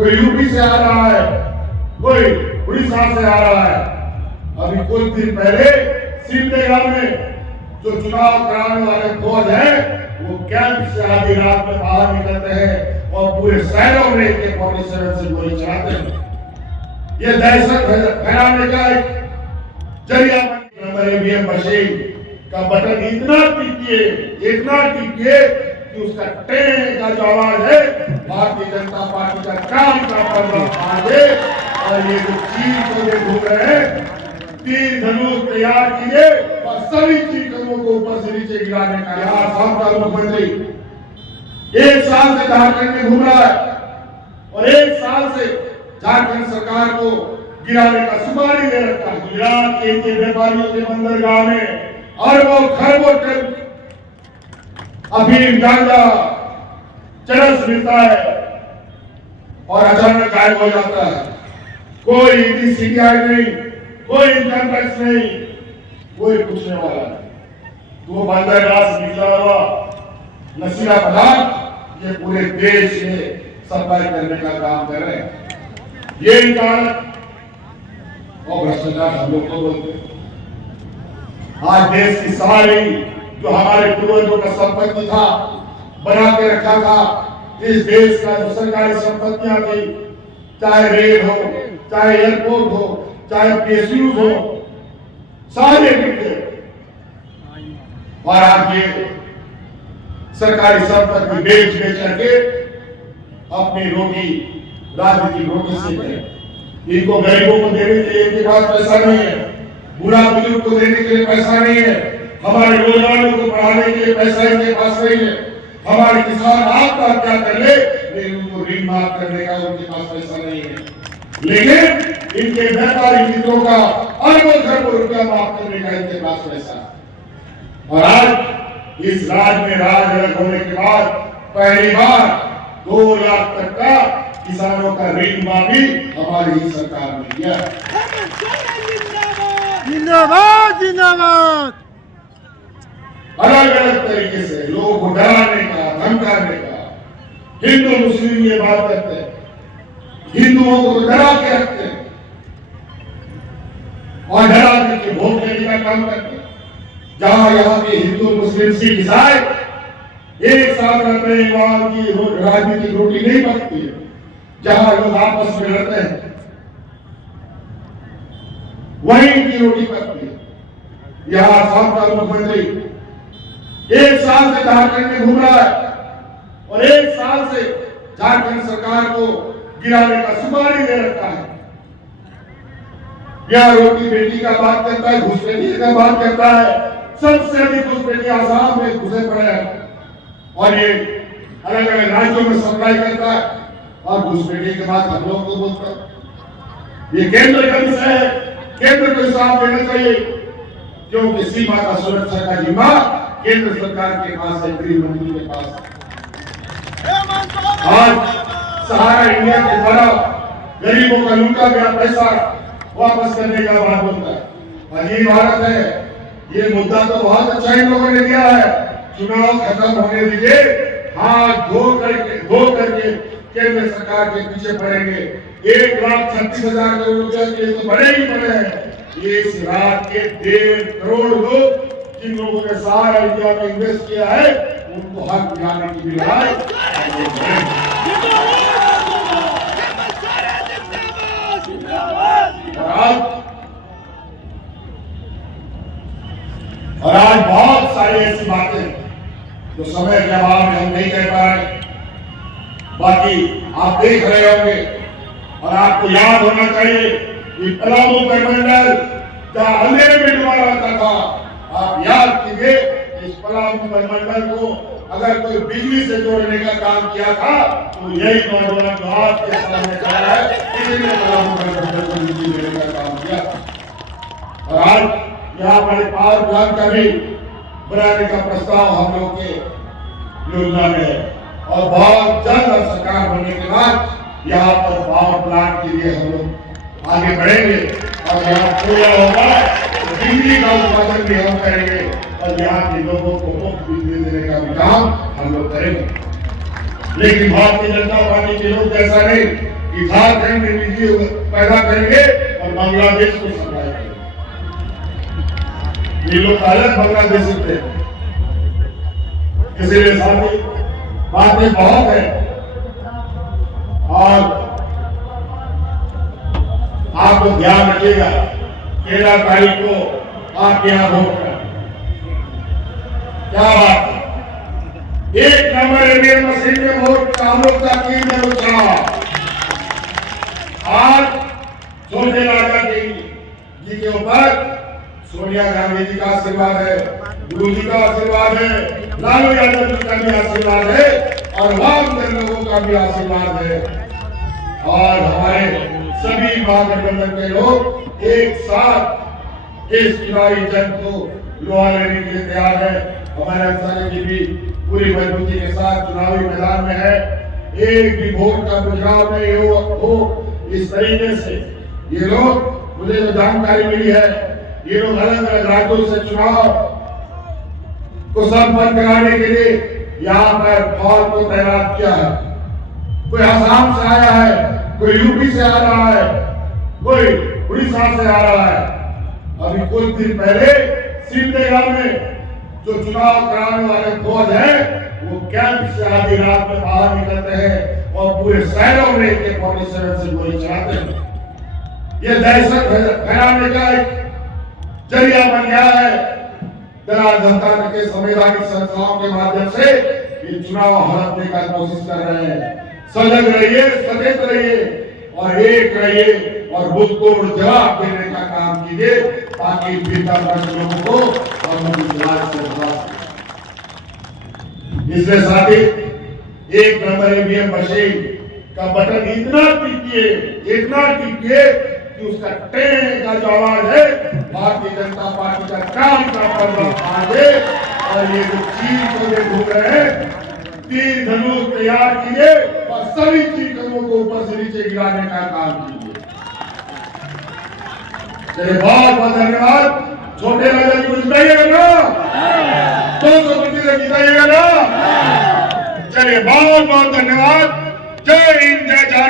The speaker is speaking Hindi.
कोई यूपी से आ रहा है, कोई उड़ीसा से आ रहा है। अभी कुछ दिन पहले सिमडेगा में जो चुनाव कराने वाले फौज है वो कैंप से आधी रात में बाहर निकलते हैं और पूरे शहरों में AK-47 से गोली चलाते हैं। ये दहशत फैलाने का एक जरिया BM बशीर का बटन इतना टिकिए कि उसका टें का जो आवाज है भारतीय जनता पार्टी का काम का पर्दा फाड़ दे। और ये जो चीज को घूम रहे हैं, 3 धनुष तैयार किए और सभी चीजों को ऊपर से नीचे गिराने का यहाँ सामने मुख्यमंत्री 1 साल से झारखंड में घूम रहा है और 1 साल से झारखंड सरकार को गिराने का सुपारी दे रखा है। गुजरात के व्यापारियों के बंदरगाह में अरबों खरबों टन अफीम गांजा चरस मिलता है और अचानक गायब हो जाता है। कोई ईडी सीबीआई नहीं, कोई इनकम टैक्स नहीं, कोई पूछने वाला नहीं। तो बंदरगाह से निकला हुआ नशीला पदार्थ ये पूरे देश में सप्लाई करने का काम कर रहे हैं। ये कारण और भ्रष्टाचार हम लोग को बोलते हैं। आज देश की सारी जो हमारे पूर्वजों का संपत्ति था, बना के रखा था, इस देश का जो सरकारी संपत्तियां थी, चाहे रेल हो, चाहे एयरपोर्ट हो, चाहे PSU हो, सारे बिके और आज ये सरकारी संपत्ति बेच करके अपनी रोटी, राजनीतिक रोटी सेक रहे हैं। इनको गरीबों को देने के लिए इनके पास पैसा नहीं है, बुरा बुजुर्ग को देने के लिए पैसा नहीं है, हमारे नौजवानों को पढ़ाने के लिए पैसा इनके पास नहीं है, हमारे किसान आत्महत्या कर ले लेकिन उनको ऋण माफ करने का उनके पास पैसा नहीं है। लेकिन इनके व्यापारी मित्रों का अरबों खरबों रुपया माफ करने का इनके पास पैसा है। और आज इस राज्य में राज अलग होने के बाद पहली बार 2 लाख तक का किसानों का ऋण माफी हमारी ही सरकार ने किया। जिंदाबाद जिंदाबाद। अलग अलग तरीके से लोगों को डराने का, धमकाने का, हिंदू मुस्लिम ये बात करते हैं, हिंदुओं को तो डरा के रखते हैं और डरा करके वोट लेने का काम करते हैं। जहां यहाँ के हिंदू मुस्लिम सिख ईसाई एक साथ रहते हैं, वहां की राजनीतिक रोटी नहीं पकती है। जहां लोग आपस में रहते हैं वहीं की रोटी पकती है। यहाँ साबका मुख्यमंत्री 1 साल से झारखंड में घूम रहा है और 1 साल से झारखंड सरकार को गिराने का सुपारी दे रखा है। यह रोटी बेटी का बात करता है, घुसपैठी का बात करता है। सबसे अधिक घुसपैठी आसाम में घुसे पड़े हैं और ये अलग अलग राज्यों में सप्लाई करता है और घुसपैठी के बाद हम लोग को बोलता है। ये केंद्र का विषय है, केंद्र को हिसाब देना चाहिए क्योंकि सीमा का सुरक्षा का जिम्मा केंद्र सरकार के पास है, गृह मंत्री के पास। आज सहारा इंडिया के द्वारा गरीबों का लूटा गया पैसा वापस करने का बात होता है। अजीब भारत है। ये मुद्दा तो बहुत अच्छा इन लोगों ने दिया है, चुनाव खत्म होने दीजिए, हाथ धो करके केंद्र सरकार के पीछे पड़ेंगे। 1,36,000 करोड़ रुपया के तो बड़े ही बड़े हैं। ये इस राज्य के 1.5 करोड़ लोग जिन लोगों ने सारा इंडिया में इन्वेस्ट किया है उनको हक दिलाने की भी लड़ाई। और आज बहुत सारी ऐसी बातें जो समय के अभाव में हम नहीं कह पा रहे, बाकी आप देख रहे होंगे और आपको याद होना चाहिए कि पलामू परिमंडल जहां अंधेरे में डूबा रहता था, आप याद कीजिए इस पलामू परिमंडल को अगर कोई बिजली से जोड़ने का काम किया था तो यही नौजवान जो आपके सामने खड़ा है, इसीने पलामू परिमंडल को बिजली देने का काम किया। और आज यहाँ पर पावर प्लांट का भी बनाने का प्रस्ताव हम लोग के योजना में है और बहुत जल्द सरकार बनने के बाद यहाँ पर पावर प्लांट के लिए हम लोग आगे बढ़ेंगे और यहाँ पूरा होगा तो बिजली का उत्पादन भी हम करेंगे और यहाँ के लोगों को मुफ्त बिजली देने का भी काम हम लोग करेंगे। लेकिन भारतीय जनता पार्टी के लोग ऐसा नहीं कि झारखंड में वीडियो पैदा करेंगे और बांग्लादेश को संभालेंगे। ये लोग अलग बांग्लादेश से हैं। इसीलिए साथी बातें बहुत है और आप लोग ध्यान रखिएगा 13 तारीख को आपके यहाँ वोट करना। क्या बात है, एक नंबर ईवीएम मशीन में वोट हम लोग का केंद्र में चुनाव। आज छोटे राजा जी के ऊपर सोनिया गांधी जी का आशीर्वाद है, गुरु जी का आशीर्वाद है, लालू यादव जी का भी आशीर्वाद है और वामदल लोगों का भी आशीर्वाद है। और हमारे सभी महागठबंधन के लोग एक साथ इस चुनावी जंग को लोहा लेने के लिए तैयार है। हमारे अंसारी जी भी पूरी मजबूती के साथ चुनावी मैदान में है। एक भी वोट का बचाव नहीं हो इस तरीके से ये लोग, मुझे जो जानकारी मिली है, ये लोग अलग अलग राज्यों से चुनाव को संपन्न कराने के लिए यहाँ पर फौज को तैनात किया है। कोई असम से आया है, कोई यूपी से आ रहा है, कोई उड़ीसा से आ रहा है। अभी कुछ दिन पहले सिमडेगा में जो चुनाव कराने वाले फौज है वो कैंप से आधी रात में बाहर निकलते हैं और पूरे शहरों में AK-47 से गोली चलाते हैं। ये दहशत फैलाने का एक जरिया बन गया है। जनता के संवैधानिक संस्थाओं के माध्यम से ये चुनाव हड़पने का कोशिश कर रहे हैं। सजग रहिए, सचेत रहिए और एक रहिए और मुंहतोड़ जवाब देने का काम कीजिए ताकि लोगों को और मुश्किलात से बचा। इसलिए साथी एक नंबर ईवीएम मशीन का बटन इतना टिकिए कि उसका टें का जो आवाज है भारतीय जनता पार्टी का काम का पर्वत आगे। और ये जो चील को घूम रहे हैं, तीर धनुष तैयार कीजिए और सभी चील को ऊपर से नीचे गिराने का काम कीजिए। चलिए बहुत बहुत धन्यवाद। छोटे राजा जी को जिताइएगा ना, 225 से जिताइएगा ना। चलिए बहुत बहुत धन्यवाद। जय हिंद, जय झारखंड।